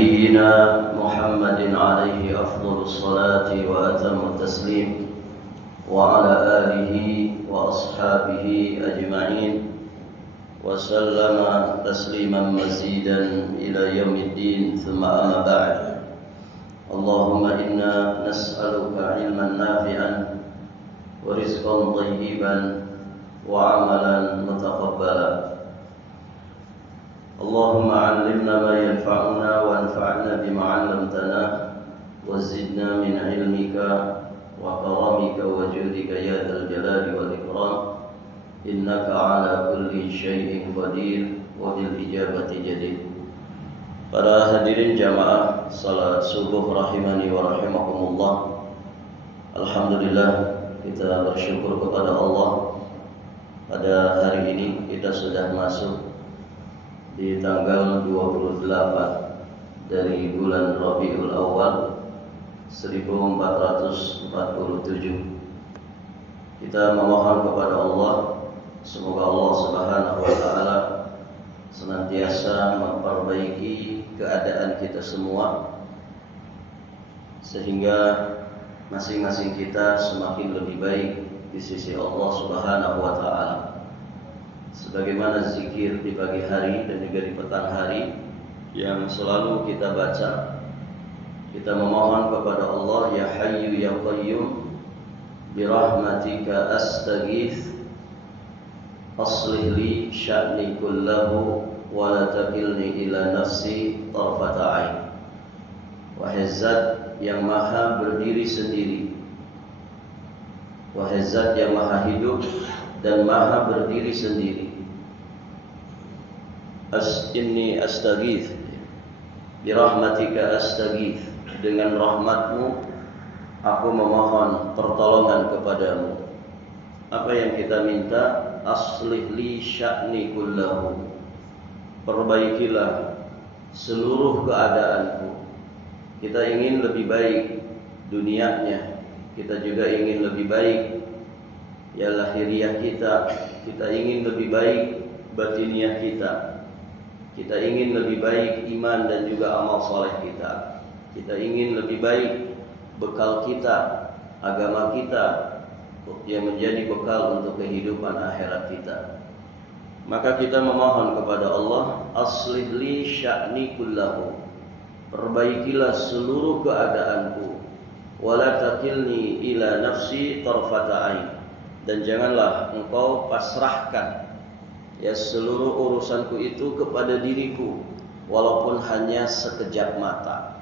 نبينا محمد عليه أفضل الصلاة وأتم التسليم وعلى آله وأصحابه أجمعين وسلم تسليما مزيدا إلى يوم الدين ثم أما بعد اللهم إنا نسألك علما نافعا ورزقا طيبا وعملا متقبلا اللهم علمنا ما ينفعنا وانفعنا بما علمتنا وزدنا من علمك وكرمك وجودك يا ذا الجلال والإكرام إنك على كل شيء قدير وبالإجابة جدير. Para hadirin jamaah salat subuh rahimani wa rahimakumullah. Alhamdulillah, kita bersyukur kepada Allah. Pada hari ini kita sudah masuk di tanggal 28 dari bulan Rabiul Awal 1447. Kita memohon kepada Allah, semoga Allah Subhanahu wa taala senantiasa memperbaiki keadaan kita semua sehingga masing-masing kita semakin lebih baik di sisi Allah Subhanahu wa taala. Sebagaimana zikir di pagi hari dan juga di petang hari yang selalu kita baca, kita memohon kepada Allah, ya Hayyu ya Qayyum bi rahmatika astaghits aslih li sya'ni kullahu wa la takilni ila nafsi tarfata ain. Wahai Zat yang maha berdiri sendiri, wahai Zat yang maha hidup dan maha berdiri sendiri, inni astaghits bi rahmatika astaghits, dengan rahmatmu aku memohon pertolongan kepadamu. Apa yang kita minta? Aslih li sya'ni kullahu, perbaikilah seluruh keadaanku. Kita ingin lebih baik dunianya, kita juga ingin lebih baik ya lahiriah kita, kita ingin lebih baik batiniah kita. Kita ingin lebih baik iman dan juga amal saleh kita. Kita ingin lebih baik bekal kita, agama kita yang menjadi bekal untuk kehidupan akhirat kita. Maka kita memohon kepada Allah, aslih li sya'ni kullahu, perbaikilah seluruh keadaanku, wala takilni ila nafsi tarfata ain, dan janganlah engkau pasrahkan ya seluruh urusanku itu kepada diriku walaupun hanya sekejap mata.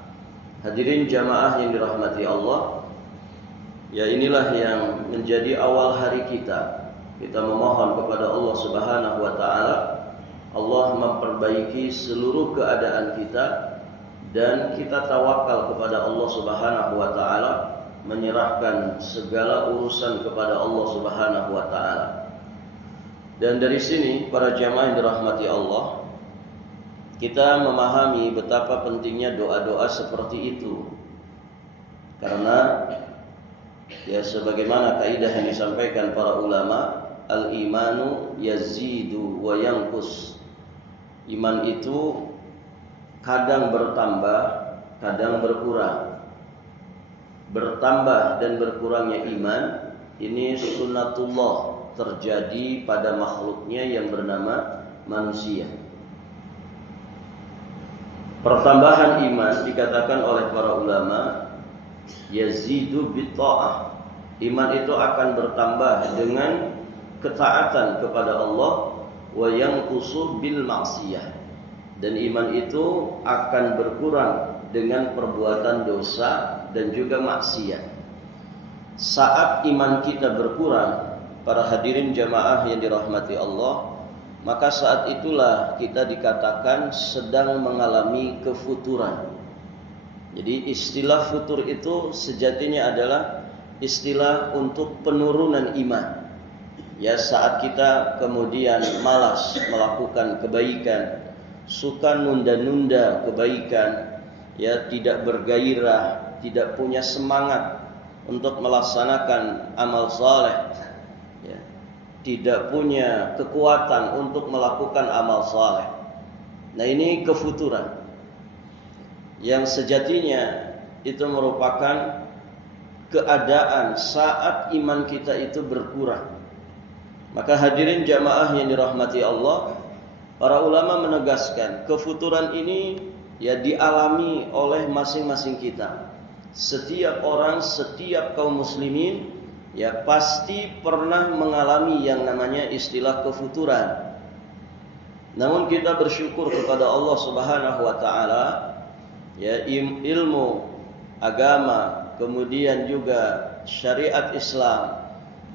Hadirin jamaah yang dirahmati Allah, ya inilah yang menjadi awal hari kita. Kita memohon kepada Allah Subhanahu wa taala, Allah memperbaiki seluruh keadaan kita, dan kita tawakal kepada Allah Subhanahu wa taala, menyerahkan segala urusan kepada Allah Subhanahu wa taala. Dan dari sini para jamaah yang dirahmati Allah, kita memahami betapa pentingnya doa-doa seperti itu. Karena ya sebagaimana kaidah yang disampaikan para ulama, al-imanu yazidu wa yanqus. Iman itu kadang bertambah, kadang berkurang. Bertambah dan berkurangnya iman ini sunnatullah, terjadi pada makhluknya yang bernama manusia. Pertambahan iman dikatakan oleh para ulama yazidu bitta'ah. Iman itu akan bertambah dengan ketaatan kepada Allah, wa yanqusu bil ma'siyah, dan iman itu akan berkurang dengan perbuatan dosa dan juga maksiat. Saat iman kita berkurang, para hadirin jamaah yang dirahmati Allah, maka saat itulah kita dikatakan sedang mengalami kefuturan. Jadi istilah futur itu sejatinya adalah istilah untuk penurunan iman. Ya, saat kita kemudian malas melakukan kebaikan, suka nunda-nunda kebaikan, ya tidak bergairah, tidak punya semangat untuk melaksanakan amal saleh, ya, tidak punya kekuatan untuk melakukan amal saleh. Nah, ini kefuturan. yang sejatinya itu merupakan keadaan saat iman kita itu berkurang. Maka hadirin jamaah yang dirahmati Allah, para ulama menegaskan kefuturan ini ya dialami oleh masing-masing kita. Setiap orang, setiap kaum muslimin ya pasti pernah mengalami yang namanya istilah kefuturan. Namun kita bersyukur kepada Allah Subhanahu wa taala ya ilmu agama, kemudian juga syariat Islam,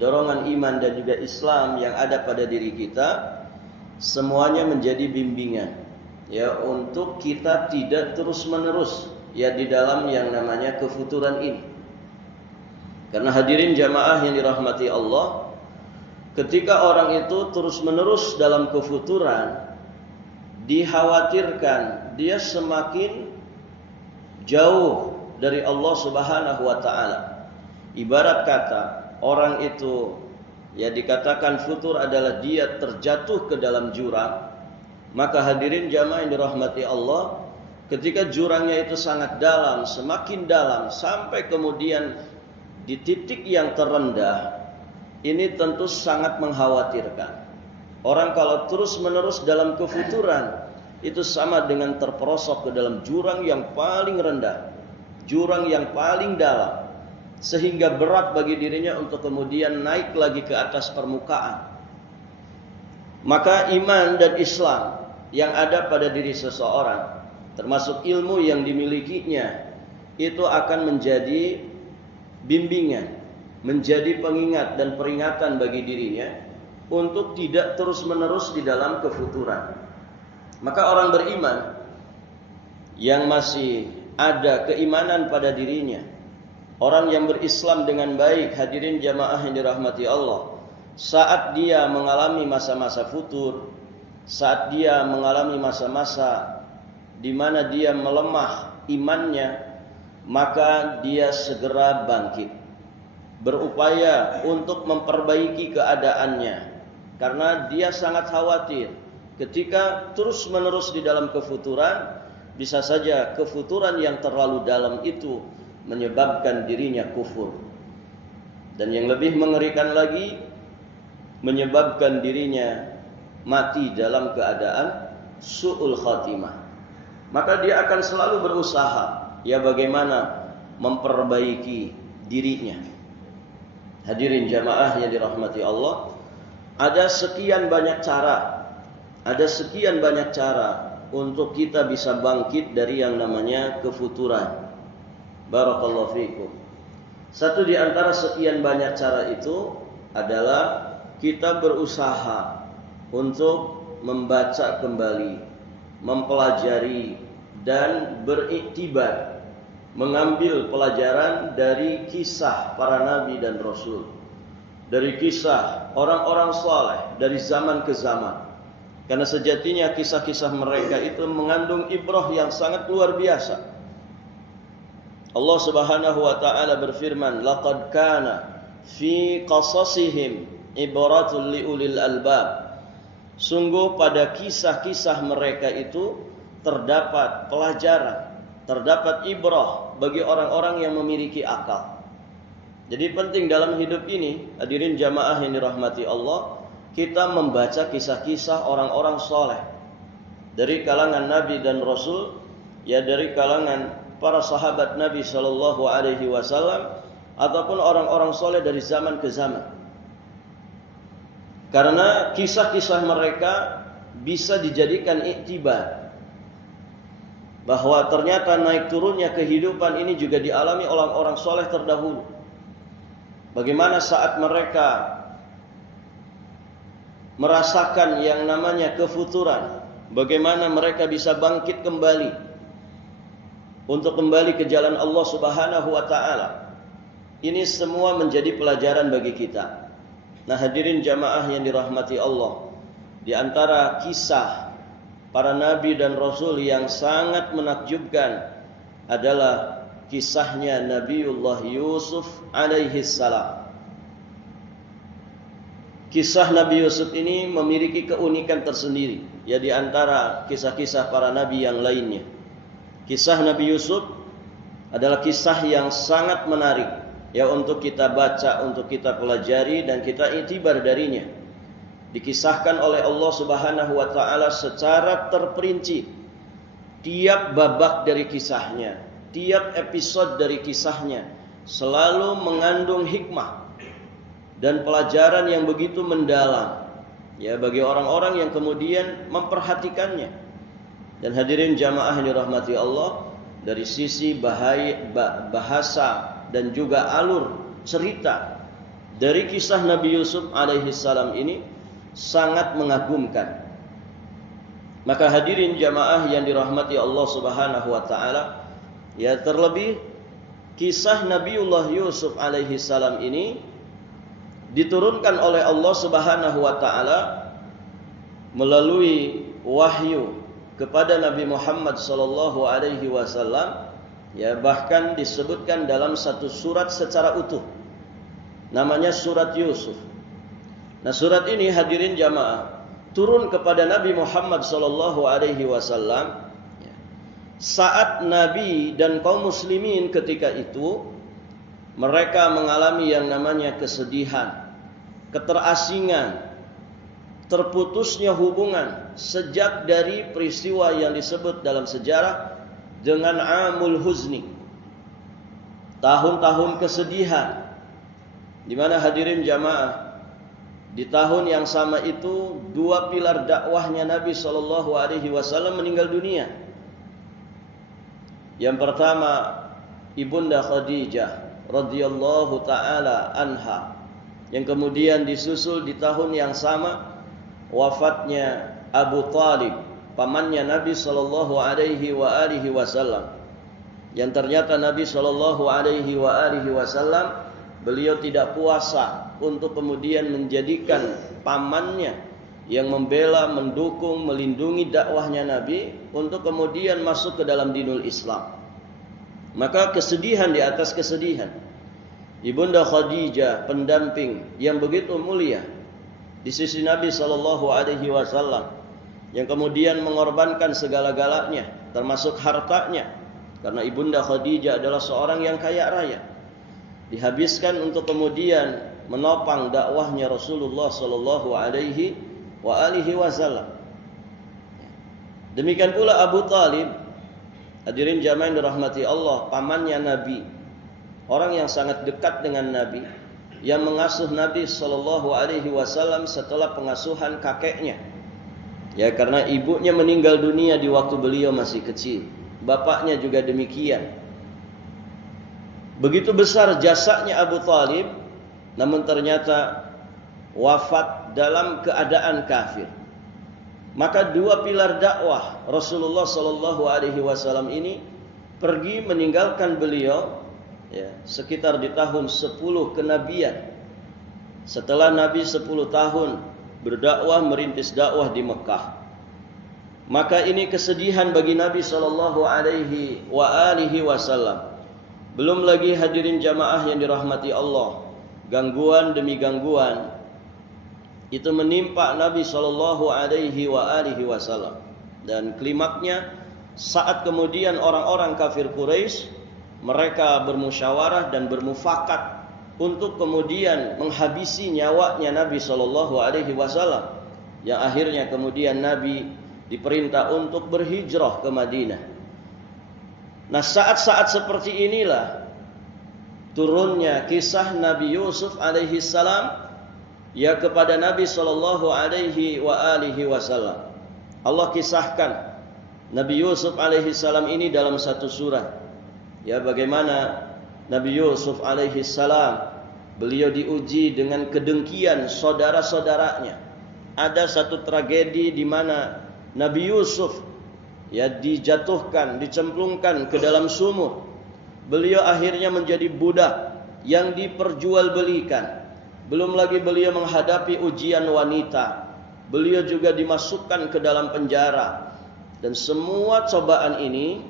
dorongan iman dan juga Islam yang ada pada diri kita semuanya menjadi bimbingan ya untuk kita tidak terus-menerus ya di dalam yang namanya kefuturan ini. Karena hadirin jamaah yang dirahmati Allah, ketika orang itu terus-menerus dalam kefuturan, dikhawatirkan dia semakin jauh dari Allah Subhanahu wa taala. Ibarat kata, orang itu ya dikatakan futur adalah dia terjatuh ke dalam jurang. Maka hadirin jamaah yang dirahmati Allah, ketika jurangnya itu sangat dalam, semakin dalam sampai kemudian di titik yang terendah, ini tentu sangat mengkhawatirkan. Orang kalau terus-menerus dalam kefuturan, itu sama dengan terperosok ke dalam jurang yang paling rendah, jurang yang paling dalam, sehingga berat bagi dirinya untuk kemudian naik lagi ke atas permukaan. Maka iman dan Islam yang ada pada diri seseorang, termasuk ilmu yang dimilikinya, itu akan menjadi bimbingan, menjadi pengingat dan peringatan bagi dirinya untuk tidak terus-menerus di dalam kefuturan. Maka orang beriman yang masih ada keimanan pada dirinya, orang yang berislam dengan baik, hadirin jamaah yang dirahmati Allah, saat dia mengalami masa-masa futur, saat dia mengalami masa-masa di mana dia melemah imannya, maka dia segera bangkit, berupaya untuk memperbaiki keadaannya, karena dia sangat khawatir ketika terus-menerus di dalam kefuturan, bisa saja kefuturan yang terlalu dalam itu menyebabkan dirinya kufur, dan yang lebih mengerikan lagi, menyebabkan dirinya mati dalam keadaan su'ul khatimah. Maka dia akan selalu berusaha ya bagaimana memperbaiki dirinya. Hadirin jamaah yang dirahmati Allah, ada sekian banyak cara, untuk kita bisa bangkit dari yang namanya kefuturan. Barakallahu fikum. Satu di antara sekian banyak cara itu adalah kita berusaha untuk membaca kembali, mempelajari dan beriktibar, mengambil pelajaran dari kisah para nabi dan rasul, dari kisah orang-orang saleh dari zaman ke zaman. Karena sejatinya kisah-kisah mereka itu mengandung ibrah yang sangat luar biasa. Allah Subhanahu wa taala berfirman, "Laqad kana fi qasasihim ibratul liulil albab." Sungguh pada kisah-kisah mereka itu terdapat pelajaran, terdapat ibrah bagi orang-orang yang memiliki akal. Jadi penting dalam hidup ini, hadirin jamaah yang dirahmati Allah, kita membaca kisah-kisah orang-orang soleh dari kalangan Nabi dan Rasul, ya dari kalangan para sahabat Nabi Shallallahu Alaihi Wasallam ataupun orang-orang soleh dari zaman ke zaman. Karena kisah-kisah mereka bisa dijadikan iktibar bahwa ternyata naik turunnya kehidupan ini juga dialami oleh orang soleh terdahulu. Bagaimana saat mereka merasakan yang namanya kefuturan, bagaimana mereka bisa bangkit kembali untuk kembali ke jalan Allah Subhanahu wa taala. Ini semua menjadi pelajaran bagi kita. Nah, hadirin jamaah yang dirahmati Allah, di antara kisah para nabi dan rasul yang sangat menakjubkan adalah kisahnya Nabiullah Yusuf alaihi salam. Kisah Nabi Yusuf ini memiliki keunikan tersendiri, ya di antara kisah-kisah para nabi yang lainnya. Kisah Nabi Yusuf adalah kisah yang sangat menarik ya untuk kita baca, untuk kita pelajari dan kita iktibar darinya. Dikisahkan oleh Allah Subhanahu wa taala secara terperinci tiap babak dari kisahnya, tiap episode dari kisahnya selalu mengandung hikmah dan pelajaran yang begitu mendalam ya bagi orang-orang yang kemudian memperhatikannya. Dan hadirin jamaah yang dirahmati Allah, dari sisi bahasa dan juga alur cerita dari kisah Nabi Yusuf alaihi salam ini sangat mengagumkan. Maka hadirin jamaah yang dirahmati Allah Subhanahu wa taala, ya terlebih kisah Nabiullah Yusuf alaihi salam ini diturunkan oleh Allah Subhanahu wa taala melalui wahyu kepada Nabi Muhammad sallallahu alaihi wasallam, ya bahkan disebutkan dalam satu surat secara utuh. Namanya surat Yusuf. Nah, surat ini hadirin jamaah turun kepada Nabi Muhammad sallallahu alaihi wasallam saat Nabi dan kaum muslimin ketika itu mereka mengalami yang namanya kesedihan, keterasingan, terputusnya hubungan sejak dari peristiwa yang disebut dalam sejarah dengan Amul Huzni, tahun-tahun kesedihan, di mana hadirin jamaah di tahun yang sama itu dua pilar dakwahnya Nabi Shallallahu Alaihi Wasallam meninggal dunia. Yang pertama Ibunda Khadijah radhiyallahu taala anha, yang kemudian disusul di tahun yang sama wafatnya Abu Talib, pamannya Nabi Shallallahu Alaihi Wasallam, yang ternyata Nabi Shallallahu Alaihi Wasallam beliau tidak puasa untuk kemudian menjadikan pamannya yang membela, mendukung, melindungi dakwahnya Nabi untuk kemudian masuk ke dalam dinul Islam. Maka kesedihan di atas kesedihan, Ibunda Khadijah pendamping yang begitu mulia di sisi Nabi Shallallahu Alaihi Wasallam, yang kemudian mengorbankan segala-galanya termasuk hartanya, karena Ibunda Khadijah adalah seorang yang kaya raya, dihabiskan untuk kemudian menopang dakwahnya Rasulullah Shallallahu Alaihi Wasallam. Demikian pula Abu Talib, hadirin jamaah yang dirahmati Allah, pamannya Nabi, orang yang sangat dekat dengan Nabi, yang mengasuh Nabi Shallallahu Alaihi Wasallam setelah pengasuhan kakeknya. Ya, karena ibunya meninggal dunia di waktu beliau masih kecil, bapaknya juga demikian. Begitu besar jasanya Abu Talib, namun ternyata wafat dalam keadaan kafir. Maka dua pilar dakwah Rasulullah Shallallahu Alaihi Wasallam ini pergi meninggalkan beliau, ya, sekitar di tahun 10 kenabian. Setelah Nabi 10 tahun berdakwah, merintis dakwah di Mekah. Maka ini kesedihan bagi Nabi Shallallahu Alaihi Wasallam. Belum lagi hadirin jamaah yang dirahmati Allah, gangguan demi gangguan itu menimpa Nabi Shallallahu Alaihi Wasallam. Dan klimaknya saat kemudian orang-orang kafir Quraisy mereka bermusyawarah dan bermufakat untuk kemudian menghabisi nyawanya Nabi Shallallahu Alaihi Wasallam, yang akhirnya kemudian Nabi diperintah untuk berhijrah ke Madinah. Nah, saat-saat seperti inilah turunnya kisah Nabi Yusuf alaihi salam ya kepada Nabi Shallallahu Alaihi Wasallam. Allah kisahkan Nabi Yusuf alaihi salam ini dalam satu surat. Ya, bagaimana Nabi Yusuf alaihi salam beliau diuji dengan kedengkian saudara-saudaranya. Ada satu tragedi di mana Nabi Yusuf ya dijatuhkan, dicemplungkan ke dalam sumur. Beliau akhirnya menjadi budak yang diperjualbelikan. Belum lagi beliau menghadapi ujian wanita. Beliau juga dimasukkan ke dalam penjara. Dan semua cobaan ini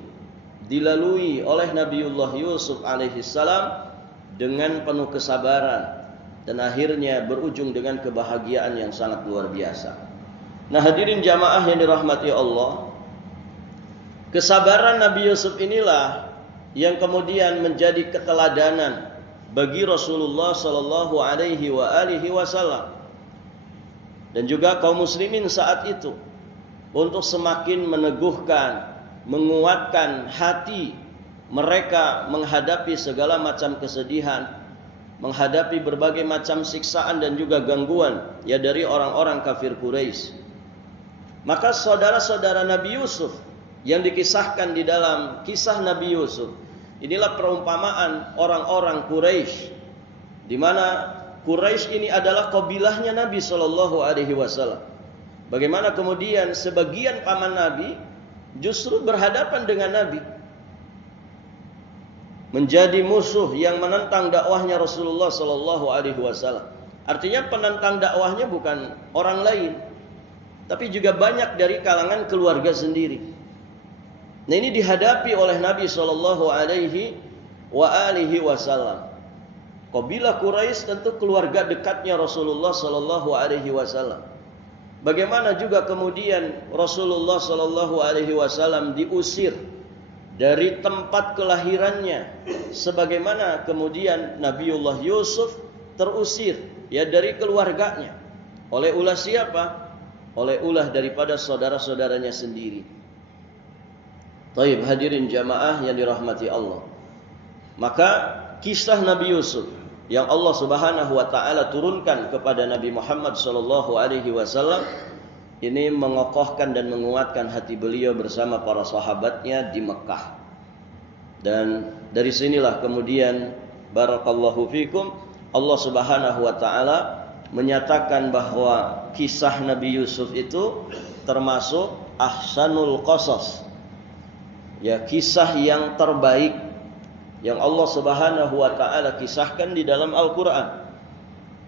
dilalui oleh Nabiullah Yusuf alaihi salam dengan penuh kesabaran, dan akhirnya berujung dengan kebahagiaan yang sangat luar biasa. Nah, hadirin jamaah yang dirahmati Allah, Kesabaran Nabi Yusuf inilah yang kemudian menjadi keteladanan bagi Rasulullah sallallahu alaihi wasallam dan juga kaum muslimin saat itu untuk semakin meneguhkan, menguatkan hati mereka menghadapi segala macam kesedihan, menghadapi berbagai macam siksaan dan juga gangguan ya dari orang-orang kafir Quraisy. Maka saudara-saudara Nabi Yusuf yang dikisahkan di dalam kisah Nabi Yusuf, inilah perumpamaan orang-orang Quraisy, di mana Quraisy ini adalah kabilahnya Nabi Shallallahu Alaihi Wasallam. Bagaimana kemudian sebagian paman Nabi justru berhadapan dengan Nabi, menjadi musuh yang menentang dakwahnya Rasulullah Shallallahu Alaihi Wasallam. Artinya penentang dakwahnya bukan orang lain, tapi juga banyak dari kalangan keluarga sendiri. Nah, ini dihadapi oleh Nabi Shallallahu Alaihi Wasallam. Kabilah Quraisy tentu keluarga dekatnya Rasulullah Shallallahu Alaihi Wasallam. Bagaimana juga kemudian Rasulullah Shallallahu Alaihi Wasallam diusir dari tempat kelahirannya, sebagaimana kemudian Nabiullah Yusuf terusir ya dari keluarganya. Oleh ulah siapa? Oleh ulah daripada saudara-saudaranya sendiri. Taib, hadirin jamaah yang dirahmati Allah. Maka kisah Nabi Yusuf yang Allah Subhanahu wa taala turunkan kepada Nabi Muhammad sallallahu alaihi wasallam ini mengokohkan dan menguatkan hati beliau bersama para sahabatnya di Mekah. Dan dari sinilah kemudian barakallahu fikum Allah Subhanahu wa taala menyatakan bahwa kisah Nabi Yusuf itu termasuk ahsanul qasas. Ya, kisah yang terbaik yang Allah Subhanahu wa taala kisahkan di dalam Al-Qur'an.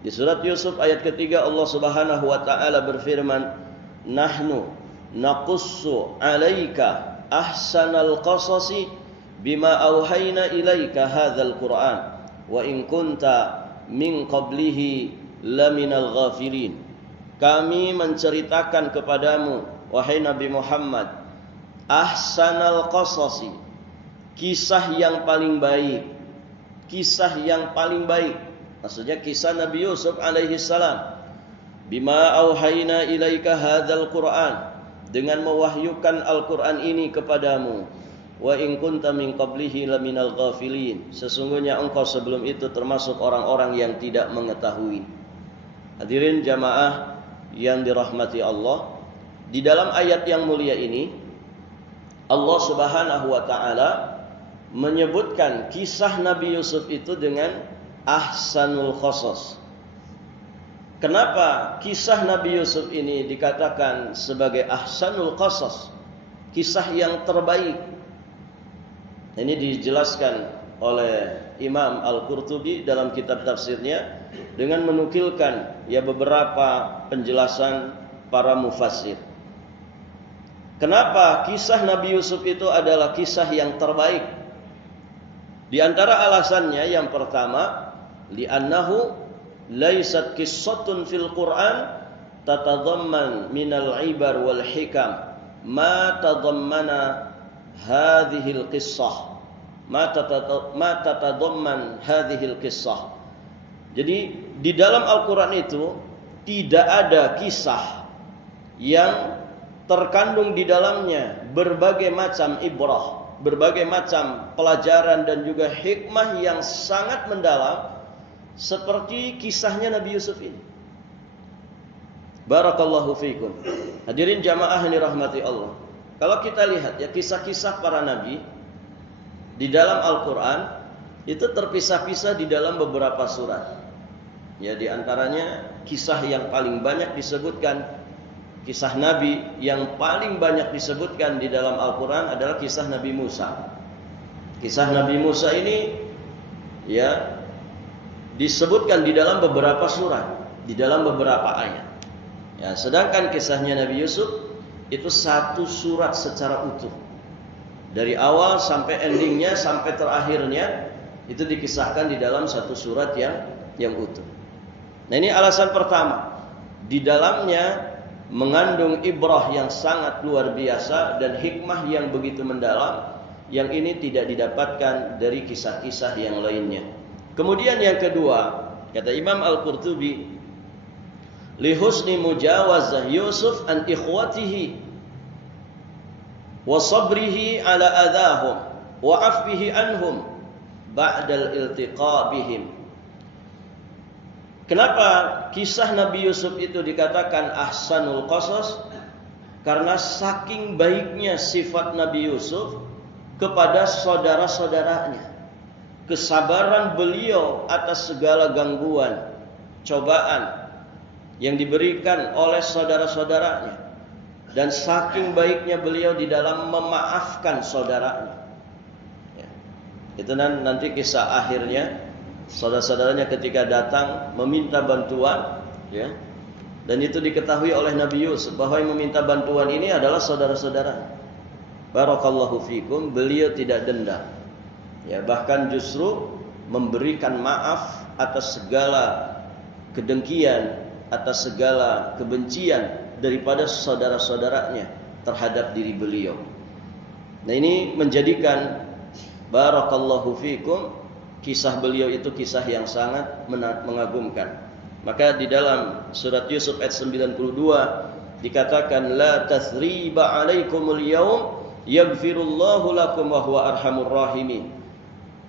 Di surat Yusuf ayat ketiga Allah Subhanahu wa taala berfirman, "Nahnu naqussu 'alaika ahsanal qasasi bima auhayna ilaika hadzal Qur'an wa in kunta min qablihi laminal ghafilin." Kami menceritakan kepadamu wahai Nabi Muhammad ahsanal qasasi, kisah yang paling baik. Kisah yang paling baik, maksudnya kisah Nabi Yusuf alaihi salam. Bima auhayna ilaika hadzal Qur'an, dengan mewahyukan Al-Qur'an ini kepadamu. Wa in kunta min qablihi laminal ghafilin, sesungguhnya engkau sebelum itu termasuk orang-orang yang tidak mengetahui. Hadirin jamaah yang dirahmati Allah, di dalam ayat yang mulia ini Allah Subhanahu wa taala menyebutkan kisah Nabi Yusuf itu dengan ahsanul qasas. Kenapa kisah Nabi Yusuf ini dikatakan sebagai ahsanul qasas, kisah yang terbaik? Ini dijelaskan oleh Imam Al-Qurtubi dalam kitab tafsirnya dengan menukilkan ya beberapa penjelasan para mufassir. Kenapa kisah Nabi Yusuf itu adalah kisah yang terbaik? Di antara alasannya yang pertama, li'annahu laysat qissatun fil Qur'an tatadamman minal ibar wal hikam ma tadammana hadhil qissah. Ma tatadamman hadhil qissah. Jadi di dalam Al-Qur'an itu tidak ada kisah yang terkandung di dalamnya berbagai macam ibrah, berbagai macam pelajaran dan juga hikmah yang sangat mendalam seperti kisahnya Nabi Yusuf ini. Barakallahu fiikum. Hadirin jamaah yang dirahmati Allah. Kalau kita lihat ya kisah-kisah para nabi di dalam Al-Qur'an itu terpisah-pisah di dalam beberapa surat. Ya, di antaranya kisah yang paling banyak disebutkan, kisah Nabi yang paling banyak disebutkan di dalam Al-Quran adalah kisah Nabi Musa. Kisah Nabi Musa ini ya disebutkan di dalam beberapa surat, di dalam beberapa ayat. Ya, sedangkan kisahnya Nabi Yusuf itu satu surat secara utuh. Dari awal sampai endingnya sampai terakhirnya itu dikisahkan di dalam satu surat yang utuh. Nah, ini alasan pertama. Di dalamnya mengandung ibrah yang sangat luar biasa dan hikmah yang begitu mendalam, yang ini tidak didapatkan dari kisah-kisah yang lainnya. Kemudian yang kedua, kata Imam Al-Qurtubi, li husni mujawazah Yusuf an ikhwatihi wa sabrihi ala adahum wa afwihi anhum ba'dal iltiqa bihim. Kenapa kisah Nabi Yusuf itu dikatakan ahsanul qasas? Karena saking baiknya sifat Nabi Yusuf kepada saudara-saudaranya, kesabaran beliau atas segala gangguan, cobaan yang diberikan oleh saudara-saudaranya, dan saking baiknya beliau di dalam memaafkan saudaranya. Ya. Itu nanti kisah akhirnya, saudara-saudaranya ketika datang meminta bantuan, ya, dan itu diketahui oleh Nabi Yusuf bahwa yang meminta bantuan ini adalah saudara-saudara. Barakallahu fikum, beliau tidak dendam, ya, bahkan justru memberikan maaf atas segala kedengkian, atas segala kebencian daripada saudara-saudaranya terhadap diri beliau. Nah, ini menjadikan barakallahu fikum, kisah beliau itu kisah yang sangat mengagumkan. Maka di dalam surat Yusuf ayat 92 dikatakan la tathriba alaikumul yaum yaghfirullahu lakum wa huwa arhamur rahimin.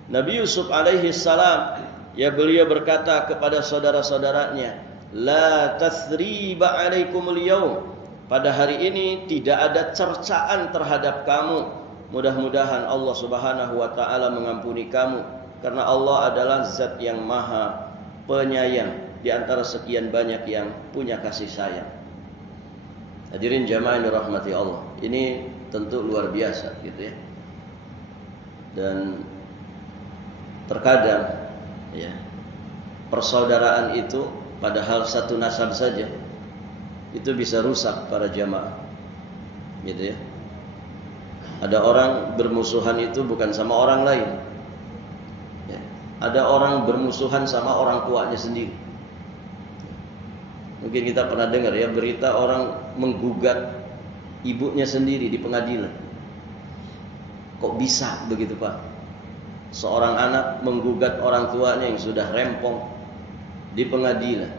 Nabi Yusuf alaihi salam, ya, beliau berkata kepada saudara-saudaranya, la tathriba alaikumul yaum, pada hari ini tidak ada cercaan terhadap kamu. Mudah-mudahan Allah Subhanahu wa taala mengampuni kamu, karena Allah adalah zat yang maha penyayang di antara sekian banyak yang punya kasih sayang. Hadirin jamaah yang dirahmati Allah, ini tentu luar biasa gitu ya. Dan terkadang, ya, persaudaraan itu padahal satu nasab saja itu bisa rusak para jamaah, gitu ya. Ada orang bermusuhan itu bukan sama orang lain, ya. Ada orang bermusuhan sama orang tuanya sendiri. Mungkin kita pernah dengar ya berita orang menggugat ibunya sendiri di pengadilan. Kok bisa begitu, Pak? Seorang anak menggugat orang tuanya yang sudah rempong di pengadilan.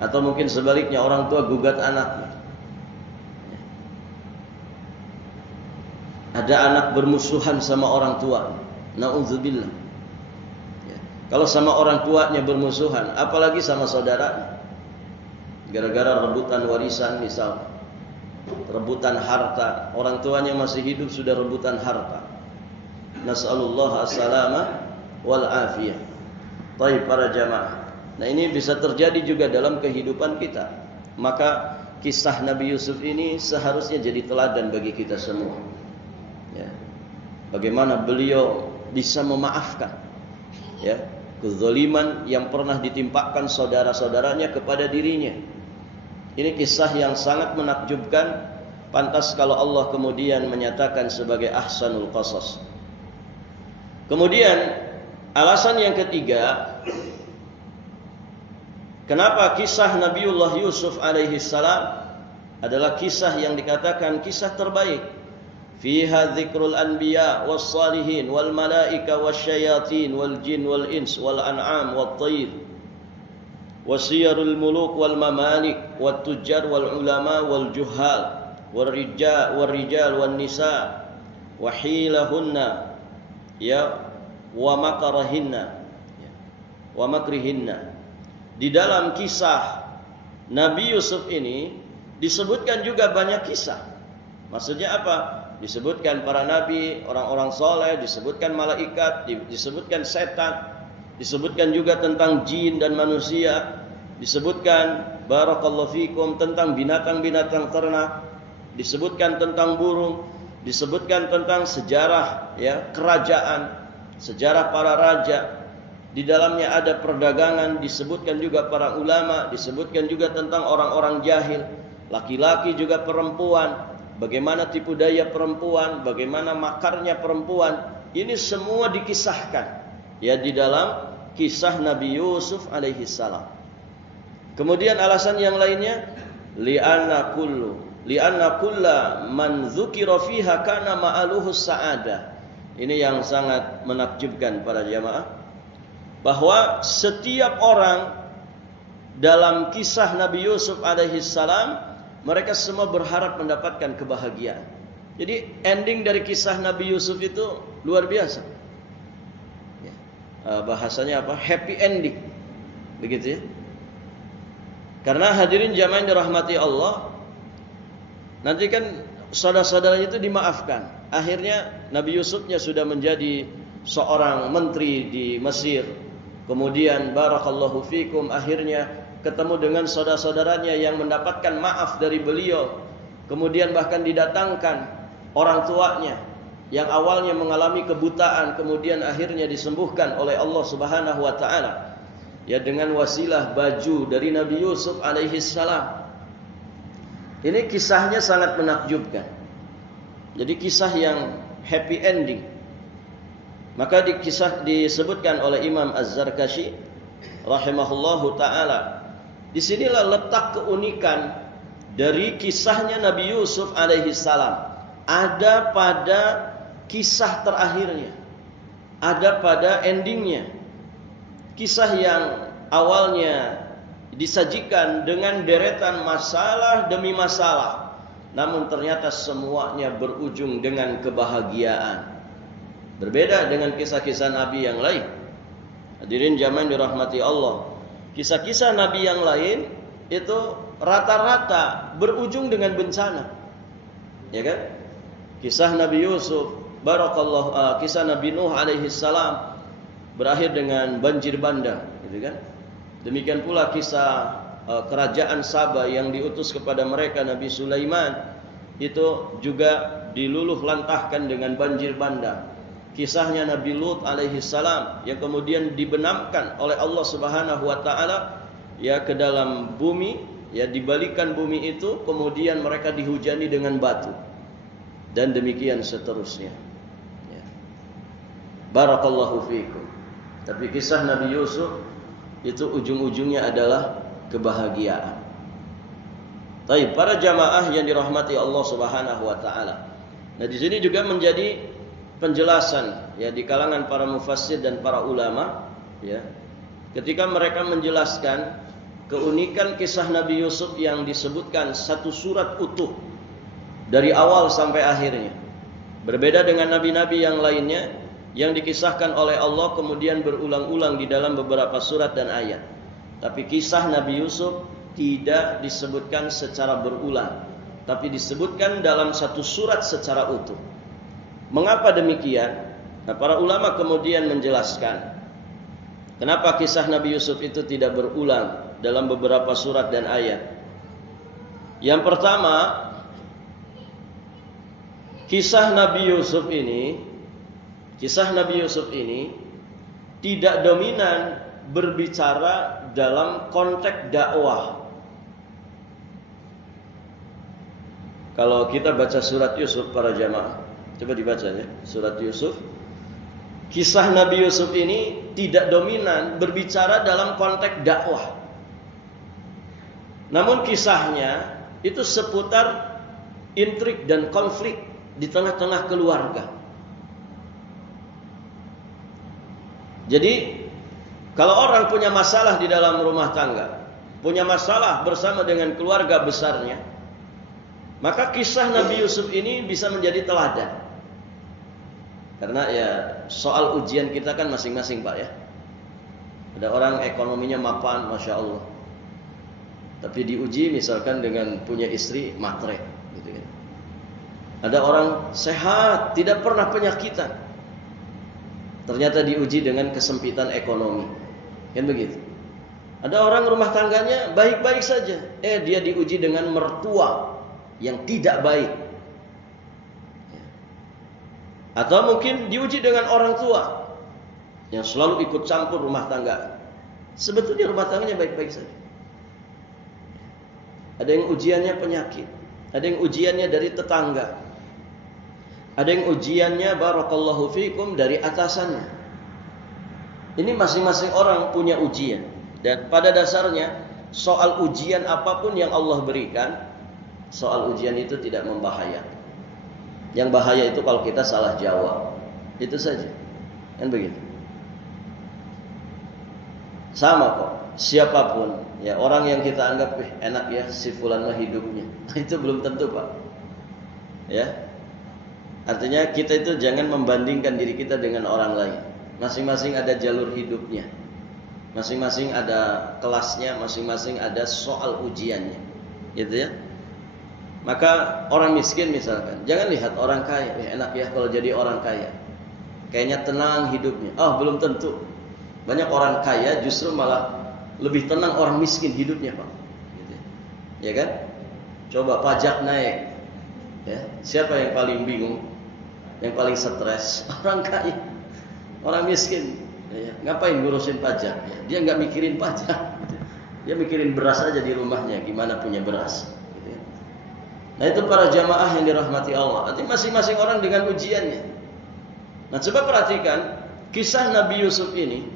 Atau mungkin sebaliknya, orang tua gugat anaknya. Ada anak bermusuhan sama orang tua, na'udzubillah. Ya. Kalau sama orang tuanya bermusuhan, apalagi sama saudaranya. Gara-gara rebutan warisan misal, rebutan harta, orang tuanya masih hidup sudah rebutan harta. Nas'alullah as-salama wal afiyah. Baik para jamaah. Nah, ini bisa terjadi juga dalam kehidupan kita. Maka kisah Nabi Yusuf ini seharusnya jadi teladan bagi kita semua. Ya. Bagaimana beliau bisa memaafkan, ya, kezaliman yang pernah ditimpakan saudara-saudaranya kepada dirinya. Ini kisah yang sangat menakjubkan. Pantas kalau Allah kemudian menyatakan sebagai ahsanul qasas. Kemudian alasan yang ketiga, kenapa kisah Nabiullah Yusuf alaihi salam adalah kisah yang dikatakan kisah terbaik. Fiha dzikrul anbiya was salihin wal malaika wasyayatin wal jin wal ins wal an'am wat tayr wasiyarul muluk wal mamalik wat tujjar wal ulama wal juhal wal rijal wan nisa wa hilahunna, ya, wa makarahinna, wa makrihinna. Di dalam kisah Nabi Yusuf ini disebutkan juga banyak kisah. Maksudnya apa? Disebutkan para nabi, orang-orang soleh, disebutkan malaikat, disebutkan setan, disebutkan juga tentang jin dan manusia, disebutkan barakallahu fikum tentang binatang-binatang ternak, disebutkan tentang burung, disebutkan tentang sejarah, ya, kerajaan, sejarah para raja. Di dalamnya ada perdagangan, disebutkan juga para ulama, disebutkan juga tentang orang-orang jahil, laki-laki juga perempuan, bagaimana tipu daya perempuan, bagaimana makarnya perempuan. Ini semua dikisahkan, ya, di dalam kisah Nabi Yusuf alaihi salam. Kemudian alasan yang lainnya, li'anna kulla man dzukira fiha kana ma'aluhu sa'adah. Ini yang sangat menakjubkan para jamaah, bahwa setiap orang dalam kisah Nabi Yusuf alaihi salam, mereka semua berharap mendapatkan kebahagiaan. Jadi ending dari kisah Nabi Yusuf itu luar biasa. Bahasanya apa? Happy ending. Begitu ya. Karena hadirin jamaah yang dirahmati Allah, nanti kan saudara-saudaranya itu dimaafkan. Akhirnya Nabi Yusufnya sudah menjadi seorang menteri di Mesir. Kemudian barakallahu fikum, akhirnya ketemu dengan saudara-saudaranya yang mendapatkan maaf dari beliau. Kemudian bahkan didatangkan orang tuanya yang awalnya mengalami kebutaan, kemudian akhirnya disembuhkan oleh Allah Subhanahu wa taala, ya, dengan wasilah baju dari Nabi Yusuf alaihi salam. Ini kisahnya sangat menakjubkan. Jadi kisah yang happy ending. Maka disebutkan oleh Imam Az-Zarkashi rahimahullahu taala, disinilah letak keunikan dari kisahnya Nabi Yusuf alaihi salam. Ada pada kisah terakhirnya, ada pada endingnya. Kisah yang awalnya disajikan dengan deretan masalah demi masalah, namun ternyata semuanya berujung dengan kebahagiaan. Berbeda dengan kisah-kisah Nabi yang lain. Hadirin jamaah dirahmati Allah, kisah-kisah Nabi yang lain itu rata-rata berujung dengan bencana, ya kan? Kisah Nabi Yusuf, kisah Nabi Nuh alaihi salam berakhir dengan banjir bandang, gitu kan? Demikian pula kisah kerajaan Saba yang diutus kepada mereka Nabi Sulaiman, itu juga diluluh lantahkan dengan banjir bandang. Kisahnya Nabi Lut alaihi salam yang kemudian dibenamkan oleh Allah Subhanahu wa taala, ya, ke dalam bumi, ya, dibalikan bumi itu, kemudian mereka dihujani dengan batu, dan demikian seterusnya, ya. Barakallahu fiikum. Tapi kisah Nabi Yusuf itu ujung-ujungnya adalah kebahagiaan. Baik, para jamaah yang dirahmati Allah Subhanahu wa taala. Nah, di sini juga menjadi penjelasan, ya, di kalangan para mufassir dan para ulama, ya, ketika mereka menjelaskan keunikan kisah Nabi Yusuf yang disebutkan satu surat utuh dari awal sampai akhirnya. Berbeda dengan nabi-nabi yang lainnya yang dikisahkan oleh Allah kemudian berulang-ulang di dalam beberapa surat dan ayat. Tapi kisah Nabi Yusuf tidak disebutkan secara berulang, tapi disebutkan dalam satu surat secara utuh. Mengapa demikian? Nah, para ulama kemudian menjelaskan kenapa kisah Nabi Yusuf itu tidak berulang dalam beberapa surat dan ayat. Yang pertama, kisah Nabi Yusuf ini tidak dominan berbicara dalam konteks dakwah. Kalau kita baca surat Yusuf para jamaah, coba dibaca ya, surat Yusuf. Kisah Nabi Yusuf ini tidak dominan berbicara dalam konteks dakwah. Namun kisahnya itu seputar intrik dan konflik di tengah-tengah keluarga. Jadi kalau orang punya masalah di dalam rumah tangga, punya masalah bersama dengan keluarga besarnya, maka kisah Nabi Yusuf ini bisa menjadi teladan. Karena ya soal ujian kita kan masing-masing, Pak, ya. Ada orang ekonominya mapan, Masya Allah, tapi diuji misalkan dengan punya istri matre, gitu kan. Ada orang sehat, tidak pernah penyakitan, ternyata diuji dengan kesempitan ekonomi, kan begitu. Ada orang rumah tangganya baik-baik saja, dia diuji dengan mertua yang tidak baik. Atau mungkin diuji dengan orang tua yang selalu ikut campur rumah tangga. Sebetulnya rumah tangganya baik-baik saja. Ada yang ujiannya penyakit, ada yang ujiannya dari tetangga, ada yang ujiannya barakallahu fikum dari atasannya. Ini masing-masing orang punya ujian. Dan pada dasarnya soal ujian apapun yang Allah berikan, soal ujian itu tidak membahayakan. Yang bahaya itu kalau kita salah jawab. Itu saja. Kan begitu. Sama kok, siapapun ya, orang yang kita anggap enak ya si fulan mah hidupnya. Itu belum tentu, Pak. Ya. Artinya kita itu jangan membandingkan diri kita dengan orang lain. Masing-masing ada jalur hidupnya. Masing-masing ada kelasnya, masing-masing ada soal ujiannya. Gitu ya. Maka orang miskin misalkan, jangan lihat orang kaya, enak ya kalau jadi orang kaya. Kayaknya tenang hidupnya. Oh, belum tentu. Banyak orang kaya justru malah lebih tenang orang miskin hidupnya, Pak. Gitu. Ya kan? Coba pajak naik. Ya, siapa yang paling bingung? Yang paling stres? Orang kaya. Orang miskin, ya, ngapain ngurusin pajak? Ya, dia nggak mikirin pajak. Dia mikirin beras aja di rumahnya, gimana punya beras. Gitu ya. Nah, itu para jamaah yang dirahmati Allah. Nanti masing-masing orang dengan ujiannya. Nah, coba perhatikan kisah Nabi Yusuf ini.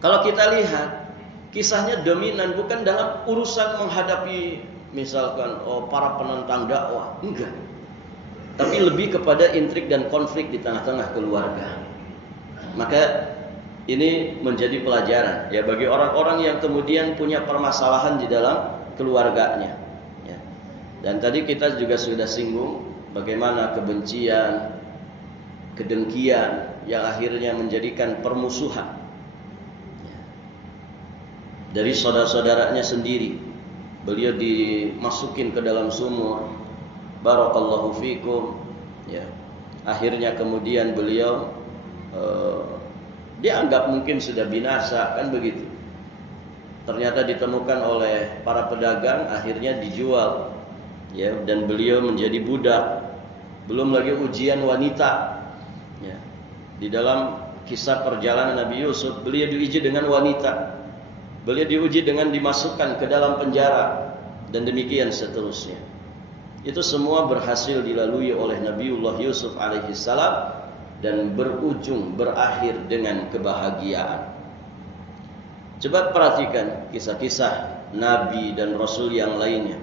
Kalau kita lihat, kisahnya dominan bukan dalam urusan menghadapi misalkan para penentang dakwah, enggak. Tapi lebih kepada intrik dan konflik di tengah-tengah keluarga. Maka ini menjadi pelajaran ya bagi orang-orang yang kemudian punya permasalahan di dalam keluarganya. Ya. Dan tadi kita juga sudah singgung bagaimana kebencian, kedengkian yang akhirnya menjadikan permusuhan ya. Dari saudara-saudaranya sendiri, beliau dimasukin ke dalam sumur. Barakallahu fikum. Ya. Akhirnya kemudian beliau dianggap mungkin sudah binasa, kan begitu. Ternyata ditemukan oleh para pedagang, akhirnya dijual, ya, dan beliau menjadi budak. Belum lagi ujian wanita, ya. Di dalam kisah perjalanan Nabi Yusuf, beliau diuji dengan wanita, beliau diuji dengan dimasukkan ke dalam penjara, dan demikian seterusnya. Itu semua berhasil dilalui oleh Nabiullah Yusuf alaihissalam. Dan berakhir dengan kebahagiaan. Coba perhatikan kisah-kisah Nabi dan Rasul yang lainnya.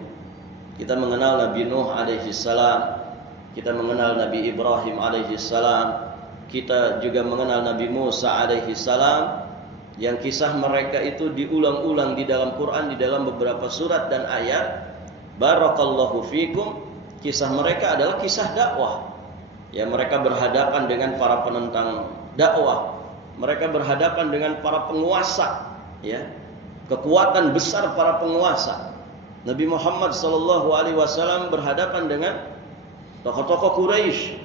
Kita mengenal Nabi Nuh alaihissalam, kita mengenal Nabi Ibrahim alaihissalam, kita juga mengenal Nabi Musa alaihissalam, yang kisah mereka itu diulang-ulang di dalam Quran, di dalam beberapa surat dan ayat. Barakallahu fikum. Kisah mereka adalah kisah dakwah. Ya, mereka berhadapan dengan para penentang dakwah. Mereka berhadapan dengan para penguasa, ya. Kekuatan besar para penguasa. Nabi Muhammad SAW berhadapan dengan tokoh-tokoh Quraisy,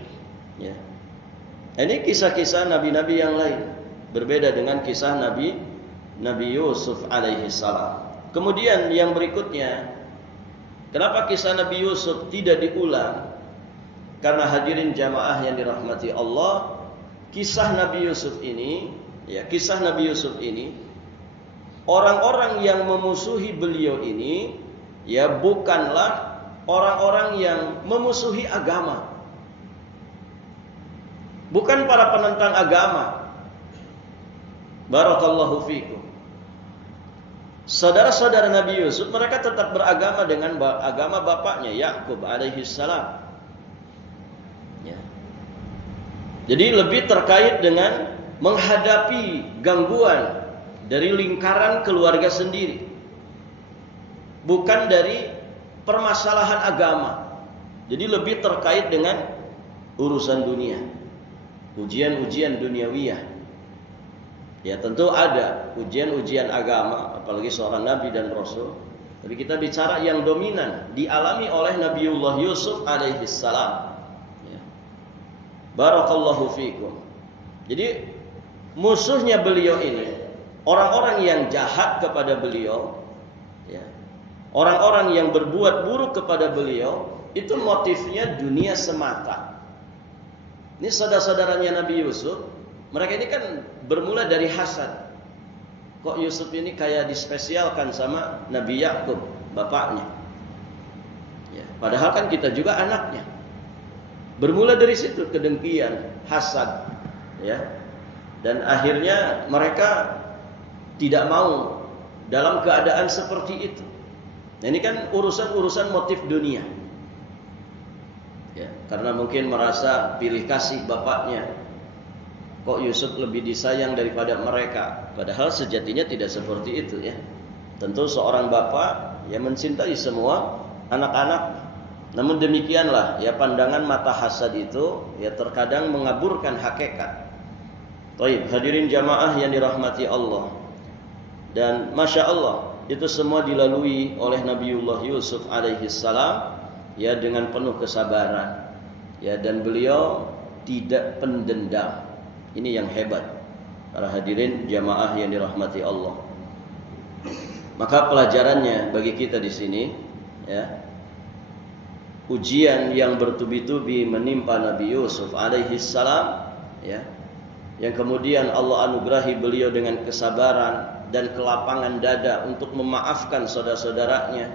ya. Ini kisah-kisah nabi-nabi yang lain, berbeda dengan kisah Nabi Yusuf alaihissalam. Kemudian yang berikutnya, kenapa kisah Nabi Yusuf tidak diulang? Karena hadirin jamaah yang dirahmati Allah, kisah Nabi Yusuf ini, ya, kisah Nabi Yusuf ini, orang-orang yang memusuhi beliau ini, ya, bukanlah orang-orang yang memusuhi agama. Bukan para penentang agama. Barakallahu fikum. Saudara-saudara Nabi Yusuf, mereka tetap beragama dengan agama bapaknya Yakub alaihissalam. Jadi lebih terkait dengan menghadapi gangguan dari lingkaran keluarga sendiri, bukan dari permasalahan agama. Jadi lebih terkait dengan urusan dunia, ujian-ujian duniawiyah. Ya, tentu ada ujian-ujian agama, apalagi seorang nabi dan rasul. Jadi kita bicara yang dominan dialami oleh Nabiullah Yusuf alaihissalam. Barakallahu fikum. Jadi musuhnya beliau ini, orang-orang yang jahat kepada beliau, ya, orang-orang yang berbuat buruk kepada beliau, itu motifnya dunia semata. Ini saudara-saudaranya Nabi Yusuf, mereka ini kan bermula dari hasad. Kok Yusuf ini kayak dispesialkan sama Nabi Yakub, bapaknya, ya, padahal kan kita juga anaknya. Bermula dari situ kedengkian, hasad, ya. Dan akhirnya mereka tidak mau dalam keadaan seperti itu. Nah, ini kan urusan motif dunia. Ya, karena mungkin merasa pilih kasih bapaknya. Kok Yusuf lebih disayang daripada mereka? Padahal sejatinya tidak seperti itu ya. Tentu seorang bapak yang mencintai semua anak-anak. Namun demikianlah ya, pandangan mata hasad itu ya terkadang mengaburkan hakikat. Baik, hadirin jamaah yang dirahmati Allah. Dan Masya Allah, itu semua dilalui oleh Nabiullah Yusuf alaihi salam ya, dengan penuh kesabaran ya, dan beliau tidak pendendam. Ini yang hebat, para hadirin jamaah yang dirahmati Allah. Maka pelajarannya bagi kita di sini ya, ujian yang bertubi-tubi menimpa Nabi Yusuf alaihi salam ya, yang kemudian Allah anugerahi beliau dengan kesabaran dan kelapangan dada untuk memaafkan saudara-saudaranya,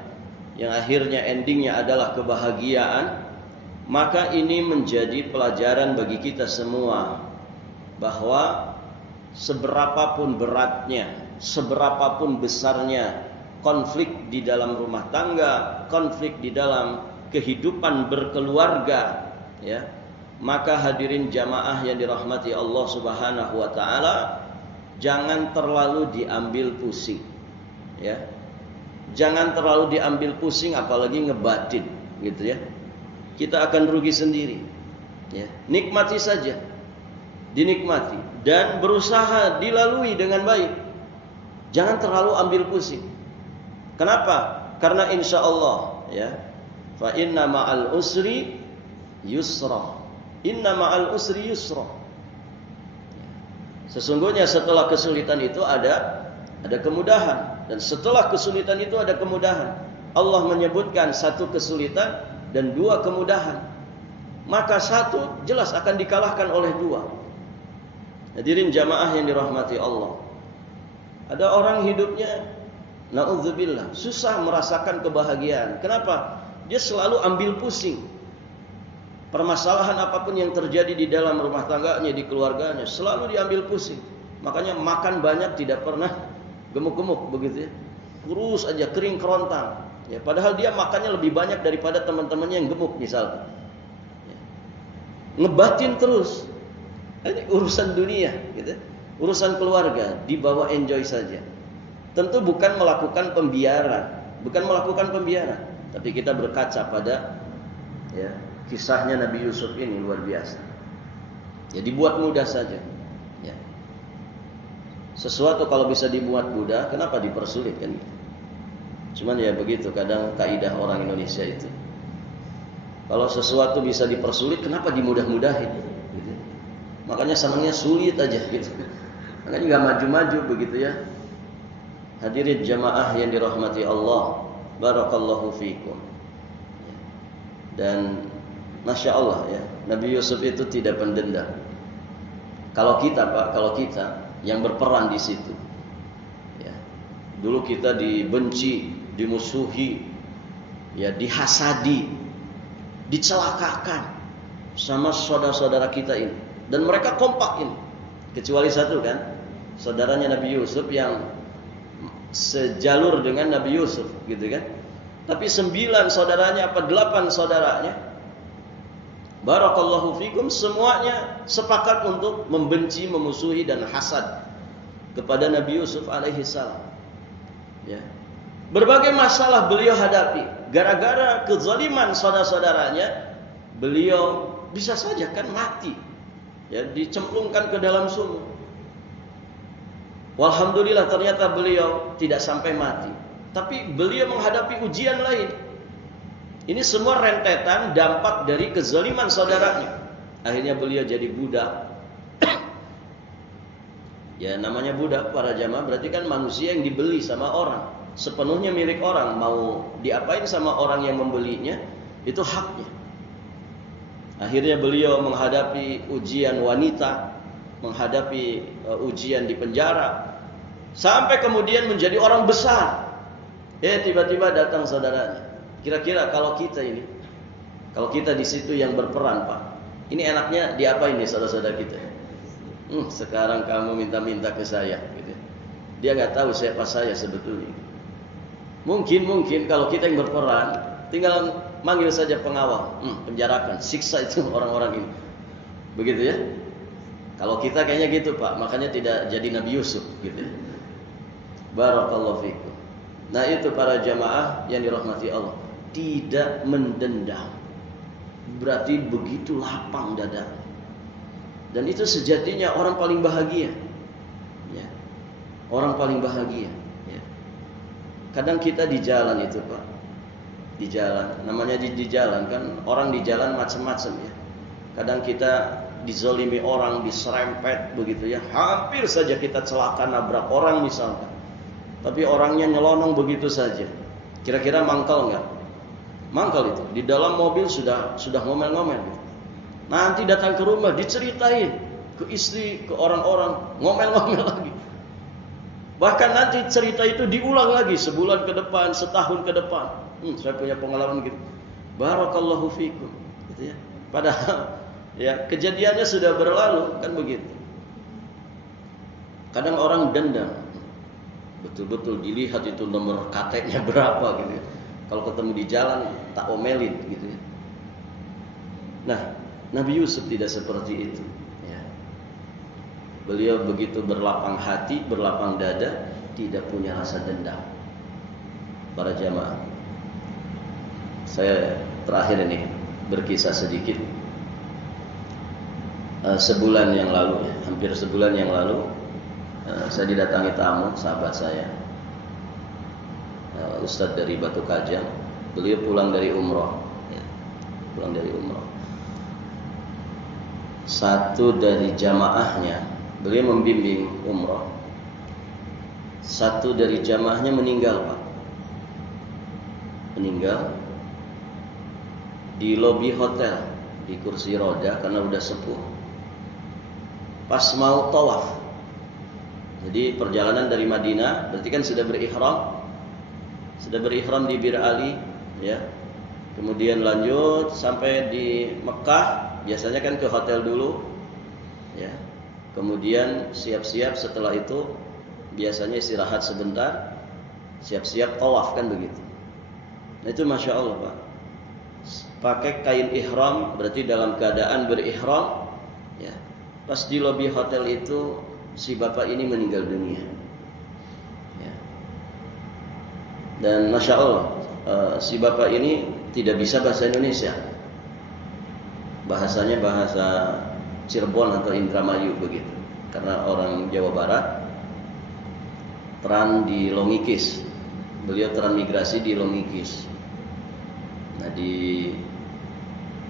yang akhirnya endingnya adalah kebahagiaan. Maka ini menjadi pelajaran bagi kita semua, bahwa seberapapun beratnya, seberapapun besarnya konflik di dalam rumah tangga, konflik di dalam kehidupan berkeluarga ya, maka hadirin jamaah yang dirahmati Allah Subhanahu wa taala, jangan terlalu diambil pusing ya. Jangan terlalu diambil pusing, apalagi ngebatin gitu ya. Kita akan rugi sendiri ya. Nikmati saja, dinikmati dan berusaha dilalui dengan baik. Jangan terlalu ambil pusing. Kenapa? Karena insya Allah ya, fa inna ma'al usri yusra. Inna ma'al usri yusra. Sesungguhnya setelah kesulitan itu ada kemudahan, dan setelah kesulitan itu ada kemudahan. Allah menyebutkan satu kesulitan dan dua kemudahan. Maka satu jelas akan dikalahkan oleh dua. Hadirin jamaah yang dirahmati Allah. Ada orang hidupnya na'udzubillah susah merasakan kebahagiaan. Kenapa? Dia selalu ambil pusing. Permasalahan apapun yang terjadi di dalam rumah tangganya, di keluarganya, selalu diambil pusing. Makanya makan banyak tidak pernah gemuk-gemuk begitu ya. Kurus aja, kering kerontang. Ya, padahal dia makannya lebih banyak daripada teman-temannya yang gemuk misalnya. Ya. Ngebatin terus. Ini urusan dunia gitu. Urusan keluarga dibawa enjoy saja. Tentu bukan melakukan pembiaran, tapi kita berkaca pada ya, kisahnya Nabi Yusuf ini luar biasa. Ya, dibuat mudah saja. Ya. Sesuatu kalau bisa dibuat mudah, kenapa dipersulit kan? Cuman ya begitu kadang kaidah orang Indonesia itu. Kalau sesuatu bisa dipersulit, kenapa dimudah-mudahin? Gitu. Makanya senangnya sulit aja gitu. Makanya nggak maju-maju begitu ya. Hadirin jamaah yang dirahmati Allah, barakallahu fiikum. Dan Masya Allah ya, Nabi Yusuf itu tidak pendendam. Kalau kita Pak, kalau kita yang berperan di situ, ya, dulu kita dibenci, dimusuhi, ya, dihasadi, dicelakakan sama saudara-saudara kita ini, dan mereka kompak ini, kecuali satu kan, saudaranya Nabi Yusuf yang sejalur dengan Nabi Yusuf, gitu kan. Tapi 9 saudaranya apa 8 saudaranya, barakallahu fikum, semuanya sepakat untuk membenci, memusuhi dan hasad kepada Nabi Yusuf alaihi salam. Ya. Berbagai masalah beliau hadapi gara-gara kezaliman saudara-saudaranya. Beliau bisa saja kan mati, ya, dicemplungkan ke dalam sumur. Walhamdulillah ternyata beliau tidak sampai mati, tapi beliau menghadapi ujian lain. Ini semua rentetan dampak dari kezaliman saudaranya. Akhirnya beliau jadi budak. Ya, namanya budak para jamaah berarti kan manusia yang dibeli sama orang, sepenuhnya milik orang. Mau diapain sama orang yang membelinya, itu haknya. Akhirnya beliau menghadapi ujian wanita, menghadapi ujian di penjara, sampai kemudian menjadi orang besar. Tiba-tiba datang saudaranya. Kira-kira kalau kita ini, kalau kita di situ yang berperan Pak, ini enaknya diapain nih saudara-saudara kita? Sekarang kamu minta-minta ke saya, gitu. Dia nggak tahu siapa saya sebetulnya. Mungkin kalau kita yang berperan, tinggal manggil saja pengawal, penjarakan, siksa itu orang-orang ini. Begitu ya. Kalau kita kayaknya gitu Pak, makanya tidak jadi Nabi Yusuf gitu ya. Barakallahu fikum. Nah itu para jamaah yang dirahmati Allah, tidak mendendam. Berarti begitu lapang dada. Dan itu sejatinya orang paling bahagia. Ya. Orang paling bahagia. Ya. Kadang kita di jalan itu Pak, di jalan, namanya di jalan kan, orang di jalan macam-macam ya. Kadang kita dizolimi orang, diserempet begitu ya. Hampir saja kita celaka nabrak orang misalkan. Tapi orangnya nyelonong begitu saja. Kira-kira mangkal enggak? Mangkal itu. Di dalam mobil sudah ngomel-ngomel gitu. Nanti datang ke rumah diceritain ke istri, ke orang-orang, ngomel-ngomel lagi. Bahkan nanti cerita itu diulang lagi sebulan ke depan, setahun ke depan. Saya punya pengalaman gitu. Barakallahu fikum gitu ya. Padahal ya, kejadiannya sudah berlalu kan begitu. Kadang orang dendam. Betul-betul dilihat itu nomor KT-nya berapa gitu ya. Kalau ketemu di jalan tak omelin gitu ya. Nah, Nabi Yusuf tidak seperti itu ya. Beliau begitu berlapang hati, berlapang dada, tidak punya rasa dendam. Para jamaah, saya terakhir ini berkisah sedikit. Sebulan yang lalu, hampir sebulan yang lalu, saya didatangi tamu, sahabat saya, Ustadz dari Batu Kajang. Beliau pulang dari umroh, pulang dari umroh. Satu dari jamaahnya, beliau membimbing umroh. Satu dari jamaahnya meninggal Pak, meninggal di lobi hotel, di kursi roda karena udah sepuh. Pas mau tawaf, jadi perjalanan dari Madinah, berarti kan sudah berihram di Bir Ali, ya. Kemudian lanjut sampai di Mekah, biasanya kan ke hotel dulu, ya. Kemudian siap-siap, setelah itu biasanya istirahat sebentar, siap-siap tawaf kan begitu. Nah itu masya Allah Pak, pakai kain ihram, berarti dalam keadaan berihram, ya. Pas di lobi hotel itu si bapak ini meninggal dunia. Ya. Dan masya Allah, si bapak ini tidak bisa bahasa Indonesia. Bahasanya bahasa Cirebon atau Indramayu begitu. Karena orang Jawa Barat, teran di Longikis. Beliau transmigrasi di Longikis. Nah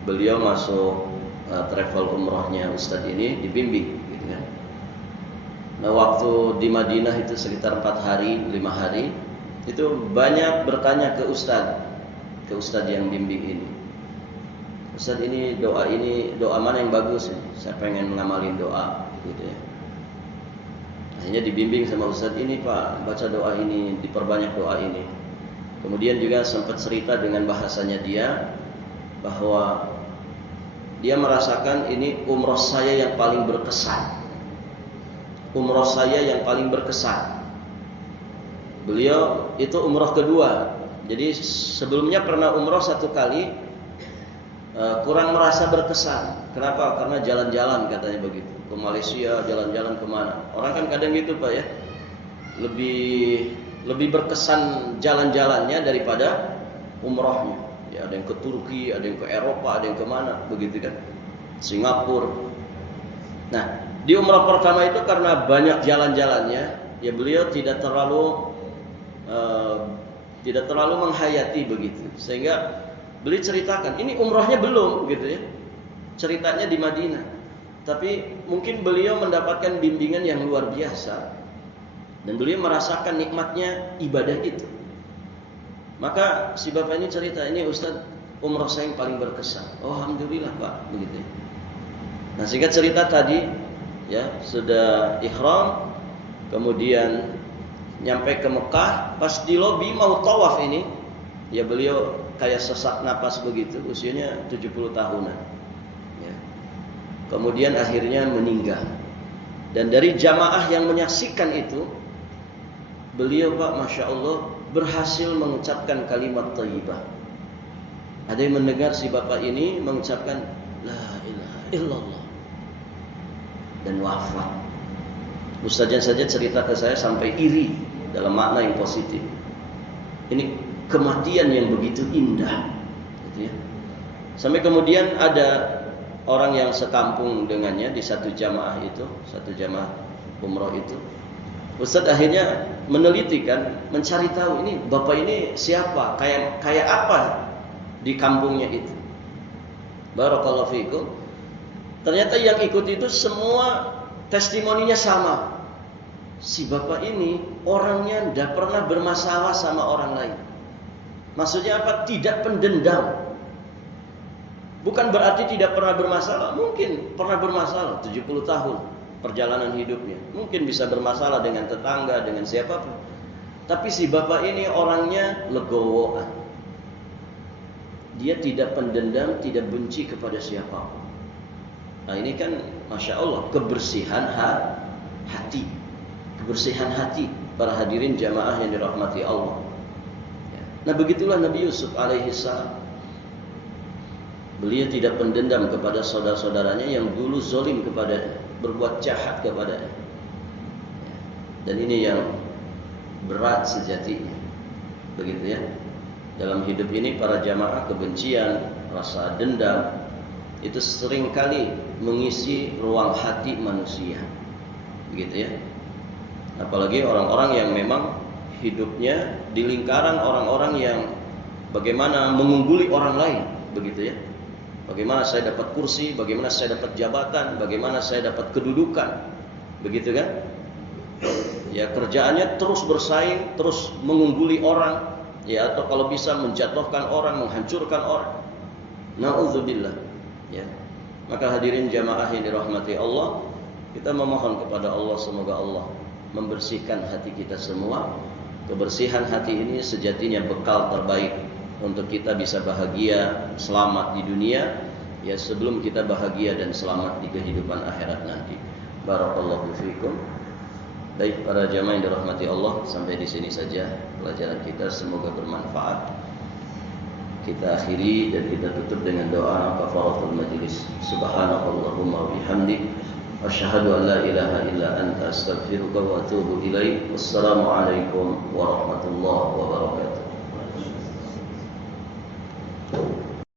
beliau masuk travel umrohnya Ustadz ini dibimbing gitu kan. Nah waktu di Madinah itu sekitar 4 hari, 5 hari, itu banyak bertanya ke Ustadz yang bimbing ini. Ustadz ini doa mana yang bagus? Saya pengen ngamalin doa gitu ya. Akhirnya dibimbing sama Ustadz ini, Pak, baca doa ini, diperbanyak doa ini. Kemudian juga sempat cerita dengan bahasanya dia bahwa dia merasakan ini umroh saya yang paling berkesan. Umroh saya yang paling berkesan. Beliau itu umroh kedua. Jadi sebelumnya pernah umroh 1 kali, kurang merasa berkesan. Kenapa? Karena jalan-jalan katanya begitu. Ke Malaysia, jalan-jalan kemana. Orang kan kadang gitu Pak ya. Lebih berkesan jalan-jalannya daripada umrohnya. Ya, ada yang ke Turki, ada yang ke Eropa, ada yang kemana, begitu kan? Singapura. Nah, di umrah pertama itu karena banyak jalan-jalannya, ya beliau tidak terlalu menghayati begitu. Sehingga beliau ceritakan, ini umrahnya belum, gitu ya. Ceritanya di Madinah. Tapi mungkin beliau mendapatkan bimbingan yang luar biasa, dan beliau merasakan nikmatnya ibadah itu. Maka si bapak ini cerita, ini Ustadz umroh saya yang paling berkesan. Oh alhamdulillah Pak, begitu. Nah singkat cerita tadi, ya sudah ihram, kemudian nyampe ke Mekah, pas di lobi mau tawaf ini, ya beliau kayak sesak napas begitu, usianya 70 tahunan. Ya. Kemudian akhirnya meninggal. Dan dari jamaah yang menyaksikan itu, beliau Pak, Masya Allah, berhasil mengucapkan kalimat thayyibah. Ada yang mendengar si bapak ini mengucapkan la ilaha illallah dan wafat. Ustaznya saja cerita ke saya sampai iri dalam makna yang positif. Ini kematian yang begitu indah, gitu ya. Sampai kemudian ada orang yang sekampung dengannya di satu jamaah umroh itu. Ustaz akhirnya meneliti kan, mencari tahu ini bapak ini siapa, kayak apa di kampungnya itu. Barakallahu fiikum. Ternyata yang ikut itu semua testimoninya sama. Si bapak ini orangnya tidak pernah bermasalah sama orang lain. Maksudnya apa? Tidak pendendam. Bukan berarti tidak pernah bermasalah. Mungkin pernah bermasalah 70 tahun perjalanan hidupnya. Mungkin bisa bermasalah dengan tetangga, dengan siapapun. Tapi si bapak ini orangnya legowo. Dia tidak pendendam, tidak benci kepada siapapun. Nah ini kan Masya Allah, kebersihan hati. Kebersihan hati para hadirin jamaah yang dirahmati Allah. Nah begitulah Nabi Yusuf alaihi salam. Beliau tidak pendendam kepada saudara-saudaranya yang dulu zalim kepadanya, berbuat jahat kepadanya. Dan ini yang berat sejatinya. Begitu ya. Dalam hidup ini para jamaah, kebencian, rasa dendam itu seringkali mengisi ruang hati manusia. Begitu ya. Apalagi orang-orang yang memang hidupnya di lingkaran orang-orang yang bagaimana mengungguli orang lain, begitu ya. Bagaimana saya dapat kursi, bagaimana saya dapat jabatan, bagaimana saya dapat kedudukan, begitu kan? Ya kerjaannya terus bersaing, terus mengungguli orang, ya atau kalau bisa menjatuhkan orang, menghancurkan orang. Nauzubillah. Ya. Maka hadirin jamaah yang dirahmati Allah, kita memohon kepada Allah semoga Allah membersihkan hati kita semua. Kebersihan hati ini sejatinya bekal terbaik untuk kita bisa bahagia, selamat di dunia, ya sebelum kita bahagia dan selamat di kehidupan akhirat nanti. Barakallahu fiikum. Baik para jamaah yang dirahmati Allah, sampai di sini saja pelajaran kita, semoga bermanfaat. Kita akhiri dan kita tutup dengan doa kafaratul majlis. Subhanakallahumma wa bihamdik, asyhadu an la ilaha illa anta, astaghfiruka wa atubu ilaik. Wassalamualaikum warahmatullahi wabarakatuh.